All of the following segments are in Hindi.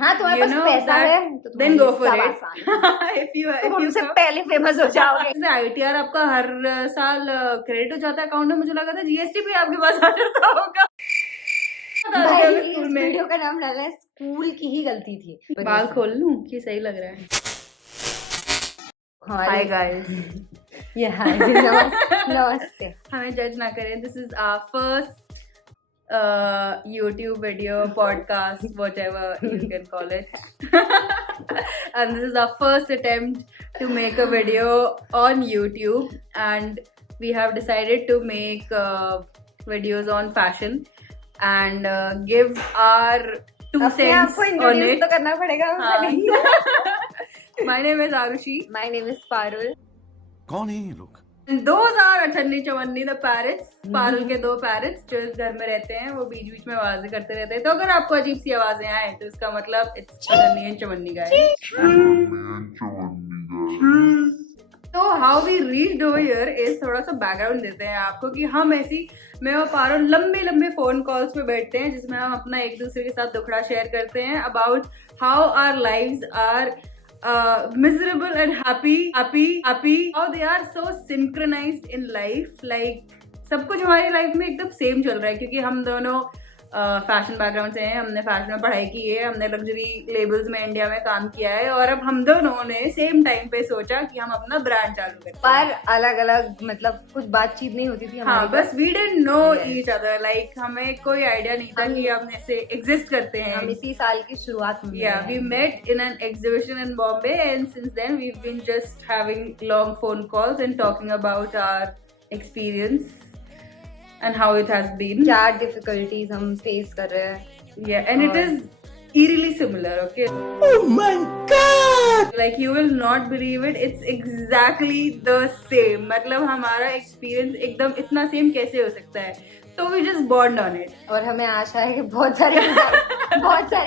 हाँ तुम्हारे पास पैसा है तो then go for सब it. आसान है। if you हमसे पहले फेमस हो जाओगे। जैसे ITR आपका हर साल क्रेडिट हो जाता है अकाउंट में, मुझे लगा था GST भी आपके पास आ जाता होगा। भाई इस वीडियो का नाम डाला है स्कूल की ही गलती थी। बाल खोल लूं कि सही लग रहा है? हाय गाइस, ये हाय नमस्ते। हमें जज ना करें, this is our first YouTube video, podcast, whatever you can call it. And this is our first attempt to make a video on YouTube, and we have decided to make videos on fashion and give our 2 cents on it. तो करना पड़ेगा। My name is Arushi. My name is Parul. कौन है ये लोग? Those are अठन्नी चवन्नी the parrots. पारुल के 2 पैरट्स जो इस घर में रहते हैं, वो बीच बीच में आवाजें करते रहते हैं। तो अगर आपको अजीब सी आवाजें आए तो इसका मतलब इट्स अठन्नी एंड चवन्नी गाइस। तो how we reached over here is, थोड़ा सा बैकग्राउंड देते हैं आपको कि हम ऐसी, मैं और पारुल लंबे लंबे फोन कॉल्स पे बैठते हैं जिसमें हम अपना एक दूसरे के साथ दुखड़ा शेयर करते हैं about how our lives are miserable and happy, how they are so synchronized in life, like सब कुछ हमारी लाइफ में एकदम सेम चल रहा है क्योंकि हम दोनों फैशन बैकग्राउंड से हैं, हमने फैशन में पढ़ाई की है, हमने लग्जरी लेबल्स में इंडिया में काम किया है और अब हम दोनों ने सेम टाइम पे सोचा कि हम अपना ब्रांड चालू करें। पर अलग अलग मतलब कुछ बातचीत नहीं होती थी हाँ, बस we didn't know each other, like हमें कोई आइडिया नहीं था कि हम ऐसे एग्जिस्ट करते हैं। हम इसी साल की शुरुआत में we met in an exhibition in Bombay and since then we been just having long phone calls and talking about our experience and how it has been, क्या difficulties हम face कर रहे हैं। yeah, and it is eerily similar, okay? Oh my God! Like you will not believe it, it's exactly the same. मतलब हमारा experience एकदम इतना same कैसे हो सकता है? तो we just bond on it. और हमें आशा है कि बहुत सारे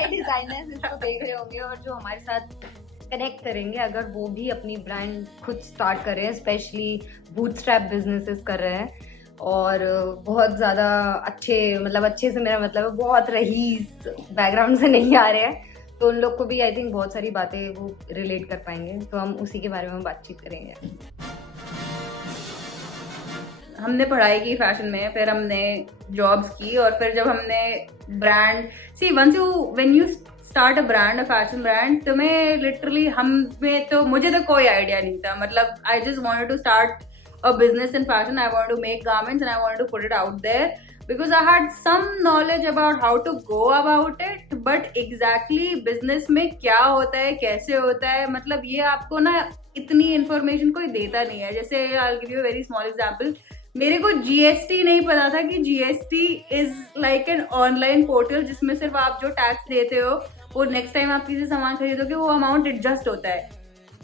डिजाइनर्स इसको देख रहे होंगे और जो हमारे साथ कनेक्ट करेंगे अगर वो भी अपनी ब्रांड खुद स्टार्ट कर रहे हैं, स्पेशली बूटस्ट्रैप बिजनेसेस कर रहे हैं और बहुत ज़्यादा अच्छे से मेरा मतलब है बहुत रईस बैकग्राउंड से नहीं आ रहे हैं, तो उन लोग को भी आई थिंक बहुत सारी बातें वो रिलेट कर पाएंगे, तो हम उसी के बारे में बातचीत करेंगे। हमने पढ़ाई की फैशन में, फिर हमने जॉब्स की और फिर जब हमने brand when you start a brand, a fashion brand, तुम्हें लिटरली मुझे तो कोई आइडिया नहीं था। मतलब I just wanted to start a business in fashion. I wanted to make garments and I wanted to put it out there because I had some knowledge about how to go about it, but exactly business में क्या होता है, कैसे होता है, मतलब ये आपको ना इतनी information कोई देता नहीं है। जैसे I'll give you a very small example. मेरे को GST नहीं पता था कि GST is like an online portal जिसमें सिर्फ आप जो टैक्स देते हो वो नेक्स्ट टाइम आप किसी सामान खरीदोगे वो अमाउंट एडजस्ट होता है।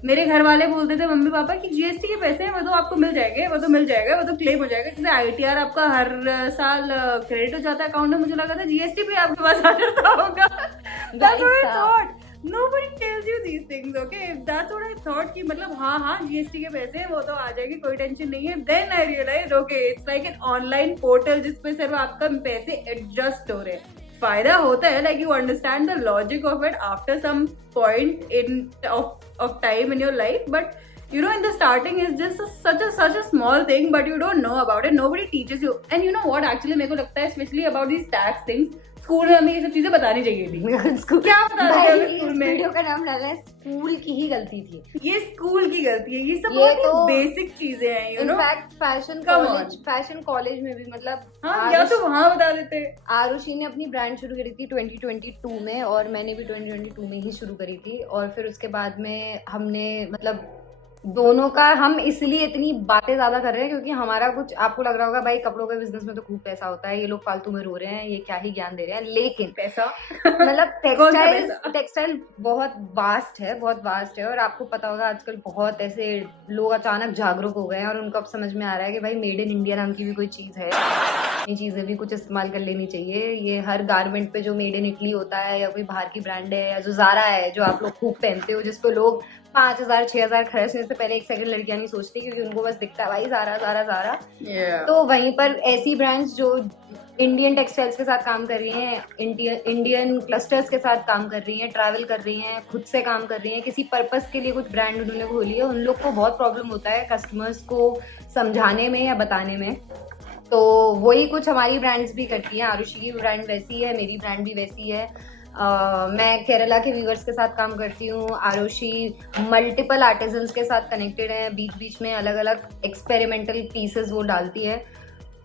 मेरे घर वाले बोलते थे मम्मी पापा कि GST के पैसे हैं वो तो आपको मिल जाएंगे, वो तो क्लेम हो जाएगा। जैसे ITR आपका हर साल क्रेडिट हो जाता है अकाउंट में, मुझे लगा था GST भी आपके पास आ जाता होगा। That's what I thought. Nobody tells you these things, okay? That's what I thought कि मतलब हाँ GST के पैसे हैं वो तो आ जाएंगे, कोई टेंशन नहीं है। Then I realized okay, it's like an online portal जिसपे सिर्फ आपका पैसे एडजस्ट हो रहे हैं। फायदा होता है like you understand the logic of it after some point of time in your life, but you know in the starting is just such a small thing, but you don't know about it, nobody teaches you. And you know what actually मेरे को लगता है especially about these tax things, school में हमें ये सब चीजें बतानी चाहिए थी। क्या बताते हैं स्कूल में? वीडियो का नाम डाला है स्कूल की ही गलती थी। ये स्कूल की गलती है, ये सब बहुत बेसिक चीजें हैं, you know? In fact fashion college में भी मतलब हाँ, या तो वहाँ बता देते। आरुषि ने अपनी ब्रांड शुरू करी थी 2022 में और मैंने भी 2022 में ही शुरू करी थी और फिर उसके बाद में हमने मतलब दोनों का हम इसलिए इतनी बातें ज्यादा कर रहे हैं क्योंकि हमारा कुछ आपको लग रहा होगा भाई कपड़ों के बिजनेस में तो खूब पैसा होता है, ये लोग फालतू में रो रहे हैं, ये क्या ही ज्ञान दे रहे हैं, लेकिन पैसा मतलब टेक्सटाइल बहुत वास्ट है और आपको पता होगा आजकल बहुत ऐसे लोग अचानक जागरूक हो गए हैं और उनको अब समझ में आ रहा है कि भाई मेड इन इंडिया नाम की भी कोई चीज है, ये चीजें भी कुछ इस्तेमाल कर लेनी चाहिए। ये हर गारमेंट पे जो मेड इन इटली होता है या कोई बाहर की ब्रांड है या जो ज़ारा है जो आप लोग खूब पहनते हो जिसपे लोग 5,000 6,000 खर्चने से पहले एक सेकंड लड़कियां नहीं सोचती, क्योंकि उनको बस दिखता है भाई ज़ारा ज़ारा ज़ारा। Yeah. तो वहीं पर ऐसी ब्रांड्स जो इंडियन टेक्सटाइल्स के साथ काम कर रही हैं, इंडियन क्लस्टर्स के साथ काम कर रही हैं, ट्रैवल कर रही हैं, खुद से काम कर रही हैं, किसी पर्पस के लिए कुछ ब्रांड उन्होंने खोली है, उन लोग को बहुत प्रॉब्लम होता है कस्टमर्स को समझाने में या बताने में। तो वही कुछ हमारी ब्रांड्स भी करती हैं। आरुषि की ब्रांड वैसी है, मेरी ब्रांड भी वैसी है। मैं केरला के वीवर्स के साथ काम करती हूँ। आरुषि मल्टीपल आर्टिजन्स के साथ कनेक्टेड है, बीच बीच में अलग अलग एक्सपेरिमेंटल पीसेस वो डालती है।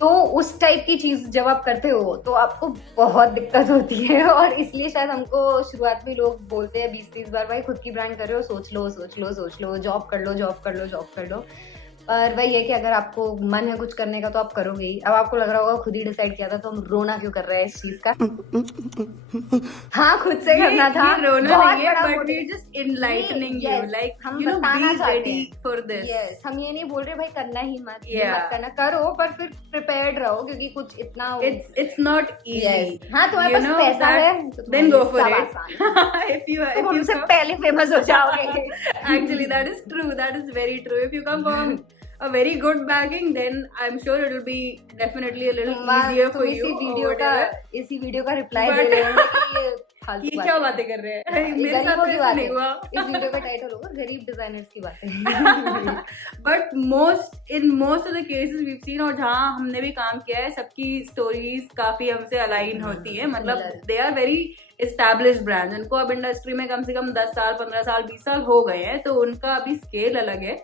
तो उस टाइप की चीज जब आप करते हो तो आपको बहुत दिक्कत होती है, और इसलिए शायद हमको शुरुआत में लोग बोलते हैं 20-30 बार, भाई खुद की ब्रांड कर रहे हो, सोच लो सोच लो सोच लो, जॉब कर लो जॉब कर लो जॉब कर लो। पर वही है कि अगर आपको मन है कुछ करने का तो आप करोगे ही। अब आपको लग रहा होगा खुद ही डिसाइड किया था तो हम रोना क्यों कर रहे हैं इस चीज का। हाँ, खुद से करना था। ये रोना बहुत नहीं है, बड़ा but motive- we're just enlightening you, Yes, like हम you know, बताना be चाहते ready हैं। for this. Yes, हम ये नहीं बोल रहे भाई करना ही मत, ये Yeah. मत करना, करो पर फिर प्रिपेयर्ड रहो, क्योंकि कुछ इतना It's not easy. Yes. हाँ, तुम्हारे You पास know पैसा that- है तो then go for सब it. आसान है। if you तुम हमसे come- पहले फेमस हो जाओगे। Actually, that is true. That is very true. If you come from a very good backing, then I'm sure it will be definitely a little easier for you. इसी वीडियो का रिप्लाई But- दे रहे होंगे कि ये फालतू ये बात क्या है। बातें कर रहे हैं? ये मेरे साथ गरीबों तो की ऐसा बात नहीं है। हुआ। इस वीडियो का टाइटल होगा गरीब डिजाइनर्स की बातें। But in most of the cases we've seen, और जहाँ हमने भी काम किया है, सबकी स्टोरीज काफी हमसे अलाइन होती है। मतलब Similar. They are very established brand, उनको अब इंडस्ट्री में कम से कम 10 साल 15 साल 20 साल हो गए हैं, तो उनका अभी स्केल अलग है।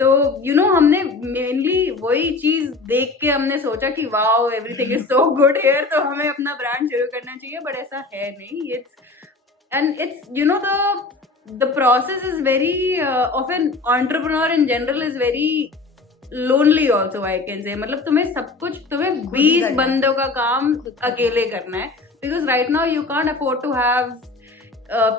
तो यू नो हमने मेनली वही चीज देख के हमने सोचा कि wow everything is so good here, तो हमें अपना ब्रांड शुरू करना चाहिए। बट ऐसा है नहीं। It's you know the process is very of an entrepreneur in general is very lonely also, I can say. मतलब तुम्हें 20 करना है। बंदों का काम खुद करना है। अकेले करना है, because right now you can't afford to have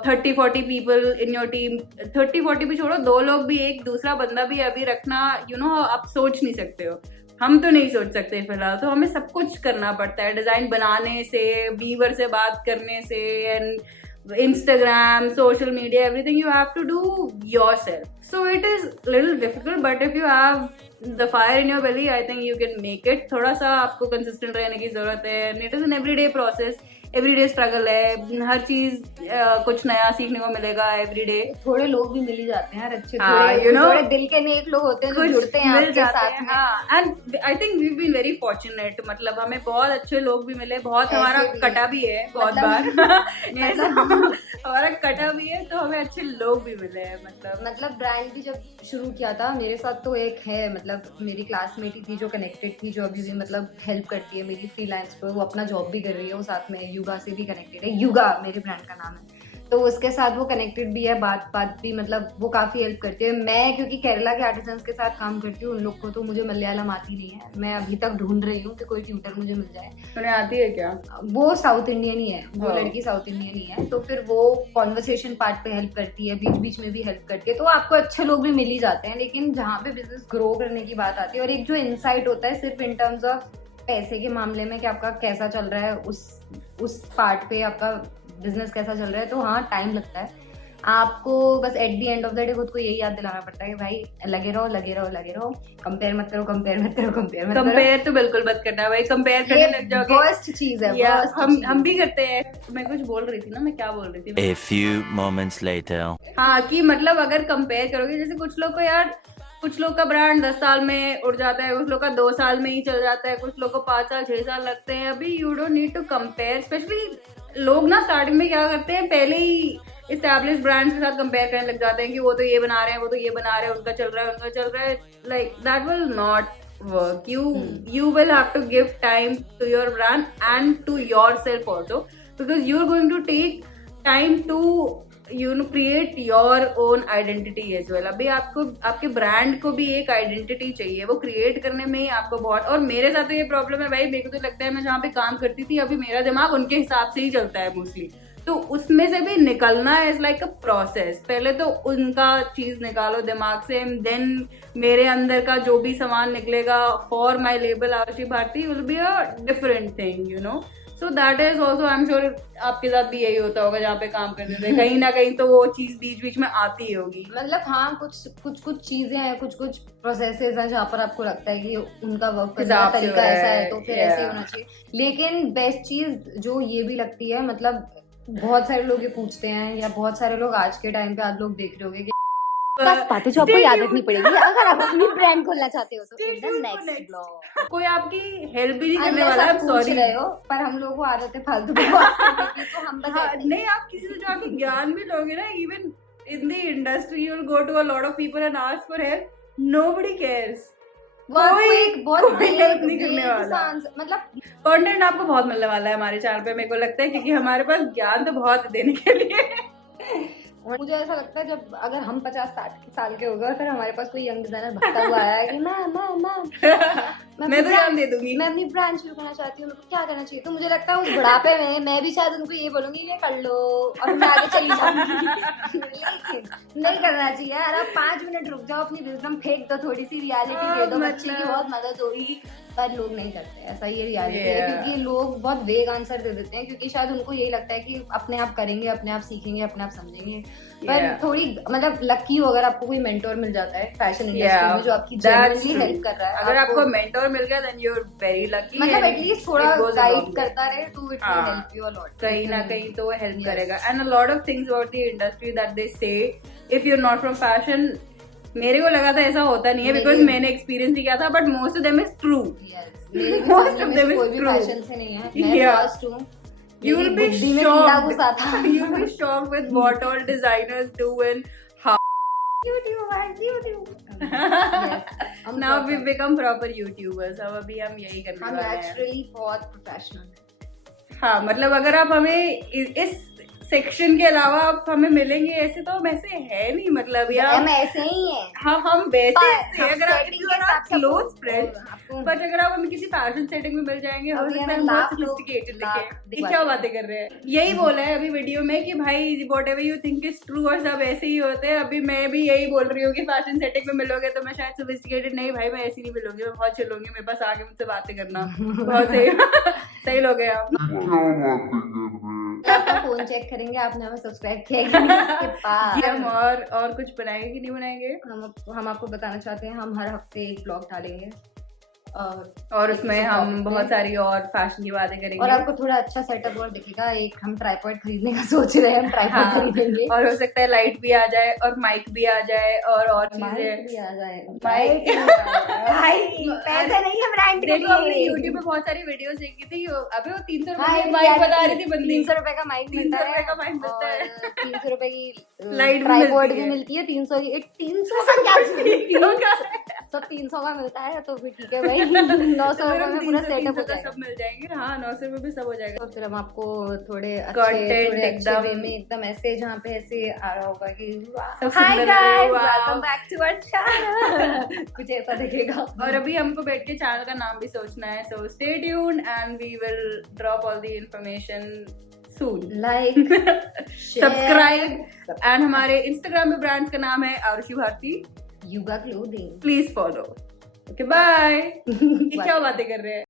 30-40 people in your team. 30-40 भी छोड़ो, 2 लोग भी, एक दूसरा बंदा भी अभी रखना, you know, आप सोच नहीं सकते हो। हम तो नहीं सोच सकते फिलहाल, तो हमें सब कुछ करना पड़ता है, डिजाइन बनाने से, वीवर से बात करने से, and Instagram, social media, everything you have to do yourself. So it is little difficult, but if you have the fire in your belly, I think you can make it. थोड़ा सा आपको consistent रहने की जरूरत है, and it is an everyday process. Everyday struggle है, हर चीज कुछ नया सीखने को मिलेगा एवरीडे। थोड़े लोग भी मिल ही जाते हैं यार अच्छे, हाँ, थोड़े you know, थोड़े दिल के नेक लोग होते हैं जो जुड़ते हैं मिल आपके जाते साथ हैं। में। हाँ, and I think we been very fortunate. मतलब हमें बहुत अच्छे लोग भी मिले, बहुत ऐसे हमारा भी कटा भी है बहुत मतलब- बार हमारा कटा भी है, तो हमें अच्छे लोग भी मिले हैं। मतलब ब्रांड भी जब शुरू किया था मेरे साथ, तो एक है मतलब मेरी क्लासमेट ही थी जो कनेक्टेड थी, जो अभी भी मतलब हेल्प करती है मेरी फ्रीलांस पे। वो अपना जॉब भी कर रही है, वो साथ में युगा से भी कनेक्टेड है। युगा मेरे ब्रांड का नाम है, तो उसके साथ वो कनेक्टेड भी है, बात भी मतलब वो काफी हेल्प करती है। मैं क्योंकि केरला के आर्टिजन्स के साथ काम करती हूँ, उन लोग को तो मुझे मलयालम आती नहीं है। मैं अभी तक ढूंढ रही हूँ कि कोई ट्यूटर मुझे मिल जाए। तुम्हें आती है क्या? वो साउथ इंडियन ही है, वो हाँ। लड़की साउथ इंडियन ही है, तो फिर वो कॉन्वर्सेशन पार्ट पे हेल्प करती है, बीच बीच में भी हेल्प करती है। तो आपको अच्छे लोग भी मिल ही जाते हैं, लेकिन जहाँ पे बिजनेस ग्रो करने की बात आती है, और एक जो इनसाइट होता है सिर्फ इन टर्म्स ऑफ पैसे के मामले में कि आपका कैसा चल रहा है, उस पार्ट पे आपका बिजनेस कैसा चल रहा है, तो हाँ टाइम लगता है। आपको बस at the end of the day खुद को यही याद दिलाना पड़ता है कि भाई लगे रहो लगे रहो लगे रहो, कंपेयर मत करो कंपेयर मत करो कंपेयर मत करो। कंपेयर तो बिल्कुल मत करना भाई, कंपेयर करने लग जाओगे। वर्स्ट चीज है, या worst चीज़। हम भी करते हैं। मैं कुछ बोल रही थी ना, मैं क्या बोल रही थी? A few moments later. हाँ, कि मतलब अगर कंपेयर करोगे, जैसे कुछ लोग को यार, कुछ लोग का ब्रांड 10 साल में उड़ जाता है, कुछ लोग का 2 साल में ही चल जाता है, कुछ लोग को 5 साल 6 साल लगते हैं। अभी you don't need to compare. Specially लोग ना स्टार्टिंग में क्या करते हैं, पहले ही एस्टैब्लिश ब्रांड्स के साथ कंपेयर करने लग जाते हैं कि वो तो ये बना रहे हैं, वो तो ये बना रहे हैं, उनका चल रहा है उनका चल रहा है। Like that will not work. You will have to give time to your brand and to yourself also, because you're going to take time to create your own identity as well. अभी आपको आपके ब्रांड को भी एक आइडेंटिटी चाहिए, वो क्रिएट करने में ही आपको बहुत। और मेरे साथ तो ये प्रॉब्लम है भाई, मेरे को तो लगता है मैं जहाँ पे काम करती थी, अभी मेरा दिमाग उनके हिसाब से ही चलता है मोस्टली। तो उसमें से भी निकलना इज लाइक अ प्रोसेस। पहले तो उनका चीज निकालो दिमाग से, देन मेरे अंदर का जो भी सामान निकलेगा for my label Arushi Bharti will be a different thing, you know. So that is also I am sure आपके साथ भी यही होता होगा जहाँ पे काम करते थे, कहीं ना कहीं तो वो चीज बीच बीच में आती ही होगी। मतलब हाँ, कुछ चीजें हैं, कुछ प्रोसेसेस हैं जहाँ पर आपको लगता है कि उनका वर्क करने का तरीका ऐसा है तो फिर ऐसे ही होना चाहिए। लेकिन बेस्ट चीज जो ये भी लगती है, मतलब बहुत सारे लोग ये पूछते हैं, या बहुत सारे लोग आज के टाइम पे आप लोग देख रहे होंगे कि 10 बातें जो आपको याद रखनी पड़ेगी अगर आप अपनी ब्रांड खोलना चाहते हो तो इन द नेक्स्ट ब्लॉग। कोई आपकी हेल्प भी नहीं करने वाला है, सॉरी रहे हो, पर हम लोगों को आदत है फालतू की बात करने की, तो हम बस ऐसे ही। नहीं, आप किसी से जाके ज्ञान भी लोगे ना, even in the industry you will go to a lot of people and ask for help, nobody cares. कोई बहुत हेल्प नहीं करने वाला। मतलब कंटेंट आपको बहुत मिलने वाला है हमारे चैनल पे, मेरे को लगता है, क्योंकि हमारे पास ज्ञान तो बहुत है देने के लिए। मुझे ऐसा लगता है जब अगर हम 50-60 साल के हो गए, फिर हमारे पास कोई यंग डिजाइनर भटका हुआ आया है कि मैं तो ज्ञान दे दूंगी, मैं अपनी ब्रांड शुरू करना चाहती हूँ, मेरे को क्या करना चाहिए, तो मुझे लगता है उस बुढ़ापे में मैं भी शायद उनको ये बोलूंगी कि कर लो और मैं आगे चली जाऊंगी। लेकिन नहीं करना चाहिए यार, आप 5 मिनट रुक जाओ, अपनी विजडम फेंक दो, थोड़ी सी रियलिटी दे दो, बच्चे की बहुत मदद होगी, पर लोग नहीं करते ऐसा, ये रियलिटी है। क्योंकि लोग बहुत वेग आंसर दे देते हैं, क्योंकि शायद उनको यही लगता है कि अपने आप करेंगे, अपने आप सीखेंगे, अपने आप समझेंगे। पर थोड़ी मतलब लकी हो अगर आपको कोई मेंटोर मिल जाता है फैशन इंडस्ट्री में जो आपकी जेन्युइनली हेल्प कर रहा है। अगर आपको मेंटोर मिल गया then you are very lucky, मतलब एटलीस्ट थोड़ा गाइड करता रहे तो it will help you a lot, कहीं ना कहीं तो वो हेल्प करेगा। And a lot of things about the industry that they say if you are not from fashion, मेरे को लगा था ऐसा होता नहीं है, बिकॉज मैंने एक्सपीरियंस नहीं किया था, but most of them is true. Most of them is true. Fashion से नहीं है, मैं फर्स्ट हूँ। You will be shocked. You will be shocked with what all designers do and how. YouTube. Now we've become proper YouTubers. अब अभी हम यही करने वाले हैं। Naturally बहुत प्रोफेशनल। हाँ, मतलब अगर आप हमें इस सेक्शन के अलावा आप हमें मिलेंगे ऐसे, तो हम ऐसे है नहीं, मतलब यार हम ऐसे ही हैं। हाँ, हम वैसे हैं, अगर आप क्लोज क्लोज फ्रेंड, बट अगर आप हमें किसी फैशन सेटिंग में मिल जाएंगे, हो सकता है बहुत सोफिस्टिकेटेड दिखे, क्या बातें कर रहे हैं। यही बोला है अभी वीडियो में कि भाई whatever you think is true, और सब ऐसे ही होते हैं। अभी मैं भी यही बोल रही हूँ कि फैशन सेटिंग में मिलोगे तो मैं शायद सोफिस्टिकेटेड नहीं, भाई मैं ऐसी नहीं मिलूंगी, मैं बहुत चिल होंगी, मेरे पास आके मुझसे बातें करना। बहुत सही लोग हैं आप। आपका फोन चेक करेंगे आपने हमें सब्सक्राइब किया कि नहीं, उसके बाद हम और कुछ बनाएंगे कि नहीं बनाएंगे, हम आपको बताना चाहते हैं, हम हर हफ्ते एक ब्लॉग डालेंगे और उसमें हम बहुत सारी और फैशन की बातें करेंगे, और आपको थोड़ा अच्छा सेटअप और दिखेगा। एक हम ट्राइपॉड खरीदने का सोच रहे हैं, हम ट्राइपॉड खरीदेंगे, और हो सकता है लाइट भी आ जाए और माइक भी आ जाए और चीजें भी आ जाए। माइक पैसे नहीं है ब्रांड के लिए। देखो, हमने YouTube पे बहुत सारी वीडियोस देखी थी, अबे वो 300 रुपए की माइक बता रही थी बंदी, 300 रुपए का माइक मिलता है, 300 रुपए का माइक मिलता है, 300 रुपए की लाइट ट्राइपॉड भी मिलती है, 300 की 300 का क्या 300 का मिलता है, तो फिर ठीक है भाई, 900 रुपए में पूरा सेटअप हो जाएगा, सब मिल जाएंगे। हाँ, 900 रुपए में सब हो जाएगा। तो फिर हम आपको थोड़े Content अच्छे वे में एकदम ऐसे, जहाँ पे ऐसे आ रहा होगा कि सब हाय सुंदर गाइस, लगेगा। Welcome back to our channel, कुछ ऐसा दिखेगा। और अभी हमको बैठ के चैनल का नाम भी सोचना है, so stay tuned and we will drop all the information soon. Like, subscribe, and हमारे इंस्टाग्राम पे ब्रांड्स का नाम है Arushi Bharati, Yuga clothing. Please follow. Okay, bye. क्या बातें कर रहे हैं।